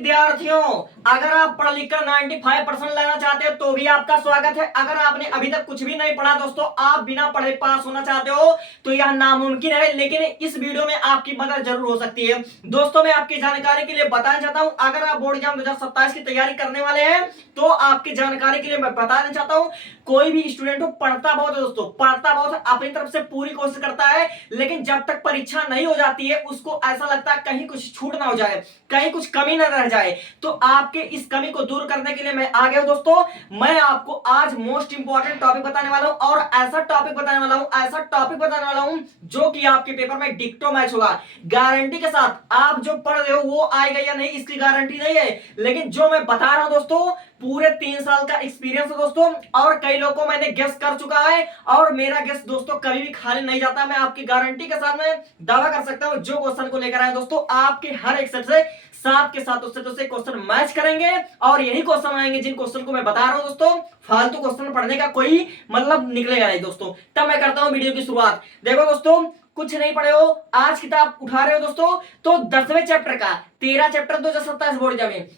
विद्यार्थियों, अगर आप पढ़ लिख कर 95% लाना चाहते हो तो भी आपका स्वागत है। अगर आपने अभी तक कुछ भी नहीं पढ़ा दोस्तों, आप बिना पढ़े पास होना चाहते हो तो यह नामुमकिन है, लेकिन इस वीडियो में आपकी मदद जरूर हो सकती है। दोस्तों, मैं आपकी जानकारी के लिए बताना चाहता हूं, अगर आप बोर्ड एग्जाम 2027 की तैयारी करने वाले हैं तो आपकी जानकारी के लिए मैं बताना चाहता हूं, कोई भी स्टूडेंट हो पढ़ता बहुत है दोस्तों, पढ़ता बहुत है, अपनी तरफ से पूरी कोशिश करता है, लेकिन जब तक परीक्षा नहीं हो जाती है उसको ऐसा लगता है कहीं कुछ छूट ना हो जाए, कहीं कुछ कमी ना रह जाए। तो आपके इस कमी को दूर करने के लिए मैं आ गया हूं दोस्तों। मैं आपको आज मोस्ट इंपॉर्टेंट टॉपिक बताने वाला हूं और ऐसा टॉपिक बताने वाला हूं जो कि आपके पेपर में डिक्टो मैच होगा, गारंटी के साथ। आप जो पढ़ रहे हो वो आएगा या नहीं इसकी गारंटी नहीं है, लेकिन जो मैं बता रहा हूं दोस्तों, पूरे 3 साल का एक्सपीरियंस है दोस्तों, और कई लोगों को मैंने गेस कर चुका है और मेरा गेस दोस्तों कभी भी खाली नहीं जाता। मैं आपकी गारंटी के साथ में दावा कर सकता हूं, जो क्वेश्चन को लेकर आए दोस्तों, आपके हर एक सेट से 7 के साथ उससे तो से क्वेश्चन मैच करेंगे और यही क्वेश्चन आएंगे जिन क्वेश्चन को मैं बता रहा हूं दोस्तों। फालतू क्वेश्चन पढ़ने का कोई मतलब निकलेगा नहीं दोस्तों। तब मैं करता हूं वीडियो की शुरुआत। देखो दोस्तों, कुछ नहीं पढ़े हो, आज किताब उठा रहे हो दोस्तों, तो 10वें चैप्टर का 13 चैप्टर 2027 बोर्ड एग्जाम में,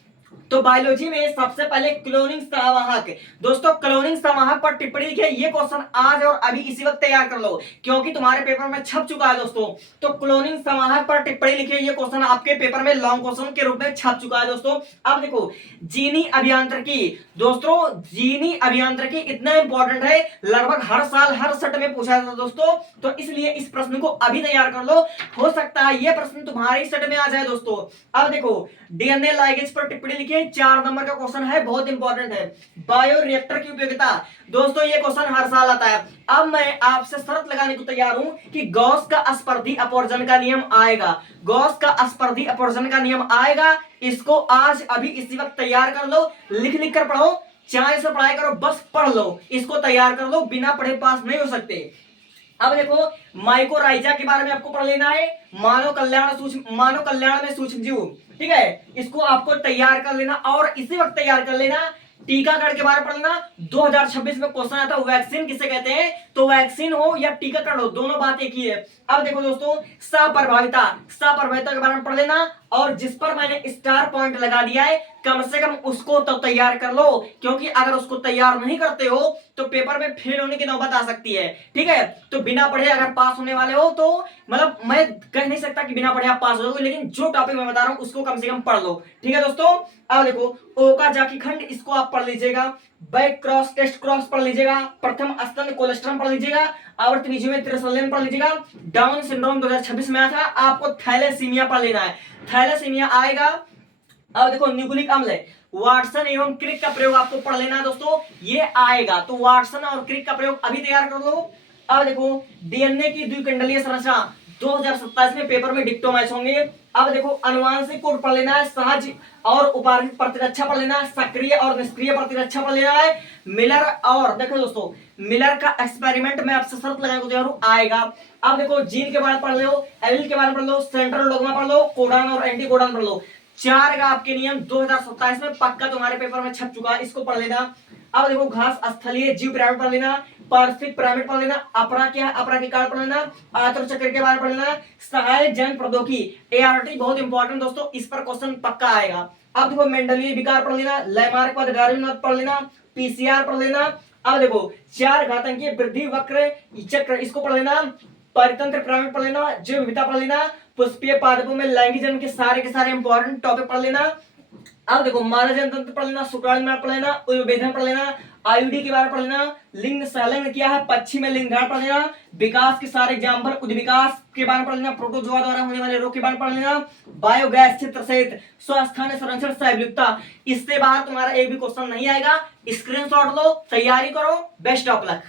तो बायोलॉजी में सबसे पहले क्लोनिंग संवाहक। दोस्तों, क्लोनिंग संवाहक पर टिप्पणी लिखिए। ये क्वेश्चन आज और अभी इसी वक्त तैयार कर लो, क्योंकि तुम्हारे पेपर में छप चुका है दोस्तों। तो क्लोनिंग संवाहक पर टिप्पणी लिखिए, ये क्वेश्चन आपके पेपर में लॉन्ग क्वेश्चन के रूप में छप चुका है दोस्तों। अब देखो, जीनी अभियांत्रिकी। दोस्तों, जीनी अभियांत्रिकी इतना इंपॉर्टेंट है, लगभग हर साल हर सेट में पूछा जाता है दोस्तों, तो इसलिए इस प्रश्न को अभी तैयार कर लो, हो सकता है ये प्रश्न तुम्हारे सेट में आ जाए दोस्तों। अब देखो, डीएनए लाइगेज पर टिप्पणी लिखिए, 4 नंबर का क्वेश्चन है, बहुत इंपॉर्टेंट है। बायोरिएक्टर की उपयोगिता। दोस्तों, ये क्वेश्चन हर साल आता है। अब मैं आपसे शर्त लगाने को तैयार हूं कि गॉस का स्पर्धी अपवर्जन का नियम आएगा, गॉस का स्पर्धी अपवर्जन का नियम आएगा। इसको आज अभी इसी वक्त तैयार कर लो, लिख लिख कर पढ़ो, चाहे से पढ़ाई करो, बस पढ़ लो, इसको तैयार कर लो, बिना पढ़े पास नहीं हो सकते। अब देखो, माइकोराइजा के बारे में आपको पढ़ लेना है, मानव कल्याण में सूक्ष्म जीव, ठीक है, इसको आपको तैयार कर लेना और इसी वक्त तैयार कर लेना। टीकाकरण के बारे में पढ़ना, 2026 में क्वेश्चन आता है, वैक्सीन किसे कहते हैं, तो वैक्सीन हो या टीकाकरण हो, दोनों बात एक ही है। अब देखो दोस्तों, सप्रभाविता के बारे में पढ़ लेना, और जिस पर मैंने स्टार पॉइंट लगा दिया है कम से कम उसको तो तैयार कर लो, क्योंकि अगर उसको तैयार नहीं करते हो तो पेपर में फेल होने की नौबत आ सकती है, ठीक है। तो बिना पढ़े अगर पास होने वाले हो तो मतलब मैं कह नहीं सकता कि बिना पढ़े आप पास हो, लेकिन जो टॉपिक मैं बता रहा हूं उसको कम से कम पढ़ लो, ठीक है दोस्तों। अब देखो, ओकाजाकी खंड, इसको आप पढ़ लीजिएगा, बैक क्रॉस टेस्ट क्रॉस पढ़ लीजिएगा, प्रथम स्तन कोलेस्ट्रम पढ़ लीजिएगा, आवर्त में त्रिशल्यन पढ़ लीजिएगा, डाउन सिंड्रोम 2026 में आया था, आपको थैलेसीमिया पढ़ लेना है, थैलेसीमिया आएगा। अब देखो, न्यूक्लिक अम्ल, वाटसन एवं क्रिक का प्रयोग आपको पढ़ लेना है दोस्तों, ये आएगा, तो वाटसन और क्रिक का प्रयोग अभी तैयार कर लो। अब देखो, डीएनए की द्विखंडीय संरचना 2027 में पेपर में डिक्टो मैच होंगे। अब देखो, अनुवांशिक कोड पढ़ लेना है, सहज और उपार्जित प्रतिरक्षा पढ़ लेना है, सक्रिय और निष्क्रिय प्रतिरक्षा पढ़ लेना है, मिलर, और देखो दोस्तों, मिलर का एक्सपेरिमेंट में आपसे शर्त लगाने को तैयार हूं, आएगा। अब देखो, जीन के बारे में पढ़ लो, एलील के बारे में पढ़ लो, सेंट्रल डोग्मा पढ़ लो, कोडान और एंटी कोडान पढ़ लो। 4 का आपके नियम 2027 में पक्का तुम्हारे पेपर में छप चुका है, इसको पढ़ लेना। अब देखो, घास स्थलीय जीव पिरामिड पढ़ लेना, पार्श्विक पिरामिड पढ़ लेना, अपरा क्या है, अपरा के कारण पढ़ लेना, आतर चक्र के बारे में पढ़ लेना, सहायक जन प्रौद्योगिकी एआरटी बहुत इंपॉर्टेंट दोस्तों, इस पर क्वेश्चन पक्का आएगा। अब देखो, मेंडलीय विकार पढ़ लेना, लैमार्क डार्विन पढ़ लेना, पीसीआर पढ़ लेना। अब देखो, 4 घातांकीय वृद्धि वक्र चक्र, इसको पढ़ लेना, परितंत्र पिरामिड पढ़ लेना, जीव विविधता पढ़ लेना, पुष्पीय पादपों में लैंगिक जन्म के सारे इंपॉर्टेंट टॉपिक पढ़ लेना। अब देखो, मानव जनतंत्र पढ़ लेना, शुक्राणु में पढ़ लेना, उद्भेदन पढ़ लेना, आयुडी के बारे में पढ़ लेना, लिंग सहलंग क्या है, पक्षी में लिंग धारण पढ़ लेना, विकास के सारे एग्जाम्पल, उद्विकास के बारे में पढ़ लेना, प्रोटोजोआ द्वारा होने वाले रोग के बारे में पढ़ लेना, बायोगैस क्षेत्र सहित स्वस्थानीय संरक्षण सहविलुप्तता। इससे बाहर तुम्हारा एक भी क्वेश्चन नहीं आएगा, स्क्रीनशॉट लो, तैयारी करो, बेस्ट ऑफ लक।